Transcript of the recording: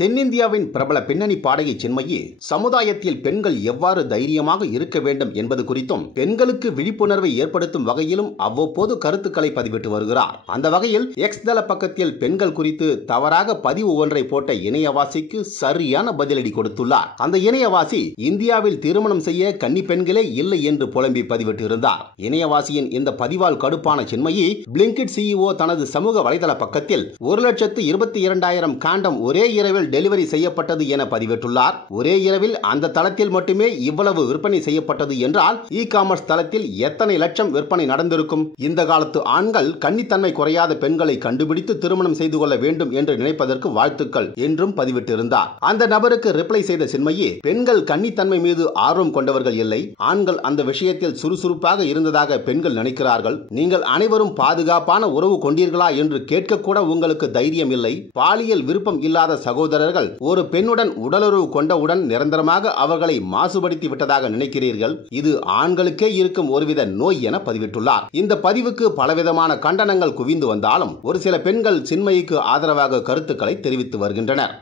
தென்னிந்தியாவின் பிரபல பின்னணி பாடகி சின்மயி சமுதாயத்தில் பெண்கள் எவ்வாறு தைரியமாக இருக்க வேண்டும் என்பது குறித்தும் பெண்களுக்கு விழிப்புணர்வை ஏற்படுத்தும் வகையிலும் அவ்வப்போது கருத்துக்களை பதிவிட்டு வருகிறார். அந்த வகையில் எக்ஸ் தள பக்கத்தில் பெண்கள் குறித்து தவறாக பதிவு ஒன்றை போட்ட இணையவாசிக்கு சரியான பதிலடி கொடுத்துள்ளார். அந்த இணையவாசி இந்தியாவில் திருமணம் செய்ய கன்னி பெண்களே இல்லை என்று புலம்பி பதிவிட்டிருந்தார். இணையவாசியின் இந்த பதிவால் கடுப்பான சின்மயி பிளிங்கிட் சிஇஓ தனது சமூக வலைதள பக்கத்தில் 1,22,000 காண்டம் ஒரே இரவில் டெலிவரி செய்யப்பட்டது என பதிவிட்டுள்ளார். ஒரே இரவில் அந்த தளத்தில் மட்டுமே இவ்வளவு விற்பனை செய்யப்பட்டது என்றால் இ-காமர்ஸ் தளத்தில் எத்தனை லட்சம் விற்பனை நடந்திருக்கும்? இந்த காலத்து ஆண்கள் கன்னித்தன்மை குறையாத பெண்களை கண்டுபிடித்து திருமணம் செய்து கொள்ள வேண்டும் என்று நினைப்பதற்கு வாழ்த்துக்கள் என்றும் பதிவிட்டிருந்தார். அந்த நபருக்கு ரிப்ளை செய்த சின்மயி, பெண்கள் கன்னித்தன்மை மீது ஆர்வம் கொண்டவர்கள் இல்லை, ஆண்கள் அந்த விஷயத்தில் சுறுசுறுப்பாக இருந்ததாக பெண்கள் நினைக்கிறார்கள். நீங்கள் அனைவரும் பாதுகாப்பான உறவு கொண்டீர்களா என்று கேட்க கூட உங்களுக்கு தைரியம் இல்லை. பாலியல் விருப்பம் இல்லாத சகோதரர்கள் ஒரு பெண்ணுடன் உடலுறவு கொண்டவுடன் நிரந்தரமாக அவர்களை மாசுபடுத்தி விட்டதாக நினைக்கிறீர்கள். இது ஆண்களுக்கே இருக்கும் ஒருவித நோய் என பதிவிட்டுள்ளார். இந்த பதிவுக்கு பலவிதமான கண்டனங்கள் குவிந்து வந்தாலும் ஒரு சில பெண்கள் சின்மயிக்கு ஆதரவாக கருத்துக்களை தெரிவித்து வருகின்றனர்.